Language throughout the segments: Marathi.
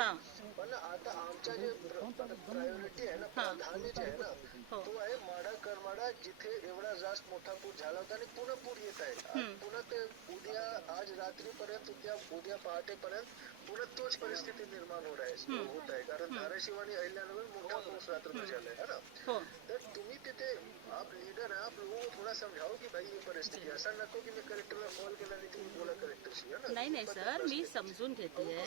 हा. पण आता आमच्या जे प्रायोरिटी आहे ना, प्राधान्य जे आहे ना, तो आहे माडा करमाडा, जिथे एवढा जास्त मोठा पूर झाला होता आणि पुन्हा पूर येत आहे. पुन्हा ते उद्या, आज रात्रीपर्यंत, उद्या पहाटेपर्यंत पुन्हा तोच परिस्थिती निर्माण होत आहे. कारण धाराशिव आणि अहिल्यानगर मोठा पाऊस रात्रभर झालाय है ना. तर तुम्ही तिथे, आप लीडर है, आप लोगों को थोड़ा समझाओ की भाई ये परिस्थिती, असा नको की मी कलेक्टरला कॉल केला आणि तुम्ही बोला कलेक्टरशी, है ना. नहीं नहीं सर, मैं समझून घेती है,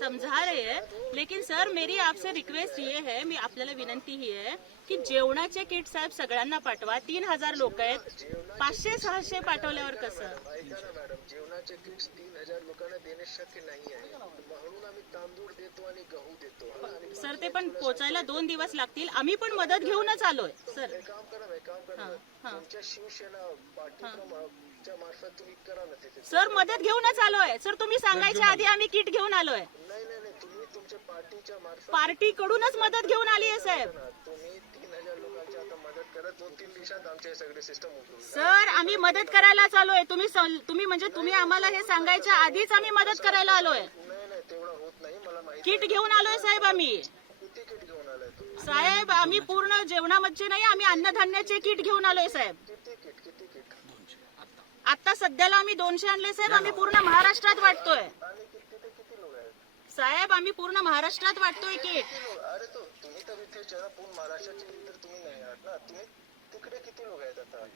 समझा रहे हैं, लेकिन सर मेरी आपसे रिक्वेस्ट ये है, मी आपल्याला विनंती ही आहे की जेवणाचे किट साहेब सगळ्यांना पाठवा. 3000 लोक आहेत, 500-600 पाठवल्यावर कसं. ऐका ना मॅडम, जेवणाचे किट्स 3000 लोकांना देणे शक्य नाही आहे, म्हणून आम्ही तांदूळ देतो आणि गहू देतो. सर ते पण पोचायला 2 दिवस लागतील. आम्ही पण मदत घेऊनच आलोय सर. एक काम करा, तुमच्या शिवसेना पार्टीच्या मार्फत तुम्ही करा ना तिथे. सर मदत घेऊनच आलोय सर, तुम्ही सांगायच्या आधी आम्ही किट घेऊन आलोय. नाही नाही नाही, तुम्ही तुमच्या पार्टीच्या मार्फत, पार्टी कडूनच मदत घेऊन आली आहे साहेब. तुम्ही 3000 लोकांची आता मदत करा. 2-3 दिवसात आमचे सगळे सिस्टम उघडून. सर आम्ही मदत करायला आलोय. तुम्ही आम्हाला हे सांगायच्या आधीच आम्ही मदत करायला आलोय. नाही नाही, तेवढं होत नाही, मला माहिती. किट घेऊन आलोय साहेब आम्ही. किती किट घेऊन आलाय तुम्ही? साहेब आम्ही पूर्ण जेवणामध्ये नाही, आम्ही अन्नधान्याचे किट घेऊन आलोय साहेब. किती किट? आता सध्याला आम्ही 200 आणले साहेब. आम्ही पूर्ण महाराष्ट्रात वाटतोय आणि तिथे किती लोक आहेत साहेब. आम्ही पूर्ण महाराष्ट्रात वाटतोय किट. अरे तो तुम्ही तर इथे पूर्ण महाराष्ट्राचे तर तुम्ही नाही आहात ना, तुम्ही तिकडे किती लोक आहेत आता?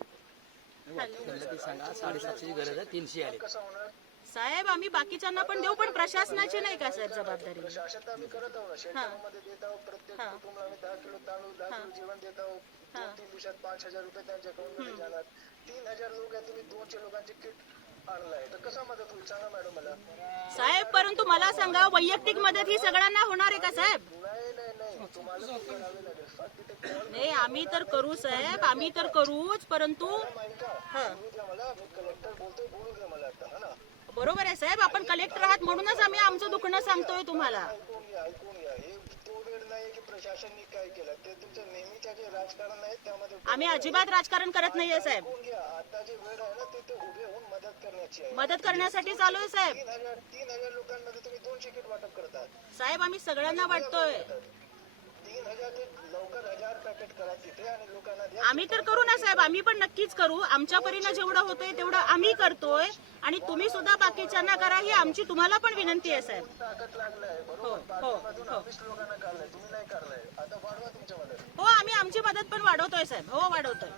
सांगा 750ची गरज आहे, 300 आले. कसं होणार साहेब आम्ही बाकीच्यांना पण देऊ, पण प्रशासनाची नाही का साहेब जबाबदारी. प्रशासन तर आम्ही करत आहोत ना, शेतकऱ्यांमध्ये देत आहोत. प्रत्येक कुटुंबाला आम्ही 10 किलो तांदूळ, 10 किलो जेवण देत आहोत. 2-3 दिवसात 5000 रुपये त्यांच्या अकाउंटमध्ये जाणार. 3000 लोक आहेत, तुम्ही 200 लोकांचे किट आणलाय, तर कसा मदत होईल सांगा मॅडम मला. साहेब परंतु मला सांगा, वैयक्तिक मदत ही सगळ्यांना होणार आहे का साहेब. नाही नाही नाही, तुम्हाला ते करावे लागेल. फक्त तिथे कॉल नाही आम्ही तर करू साहेब, आम्ही तर करूच, परंतु बोलू द्या मला, मी कलेक्टर बोलतोय, बोलू द्या मला आता, है ना. बरोबर आहे साहेब, आपण कलेक्टर आहात म्हणूनच आम्ही आमचं दुखणं सांगतोय तुम्हाला. ऐकून घ्या. हे तो वेळ नाही की प्रशासनाने काय केलं, ते तुमचं नेहमीच्या जे राजकारण आहे त्यामध्ये आम्ही अजिबात राजकारण करत नाहीये साहेब. ऐकून घ्या. आता जे वेळ आहे ना, ते उभे होऊन मदत करण्याची आहे. मदत करण्यासाठी चालू आहे साहेब. 3000 लोकांमध्ये तुम्ही 200 किट वाटप करतात साहेब आम्ही सगळ्यांना वाटतोय. 3000 ते लवकर 1000 पॅकेट करा तिथे आणि लोकांना द्या. आम्ही तर करू ना साहेब, आम्ही पण नक्कीच करू. आमच्या परीनं जेवढं होतंय तेवढं आम्ही करतोय, आणि तुम्ही सुद्धा बाकीच्यांना करा, ही आमची तुम्हाला पण विनंती आहे साहेब. ताकद लागलाय बरोबर. पाठीमागून 20 लोकांना काढलाय, तुम्ही नाही काढलाय. आता वाढवा तुमच्या मदत. हो आम्ही आमची मदत पण वाढवतोय साहेब. हो वाढवतोय.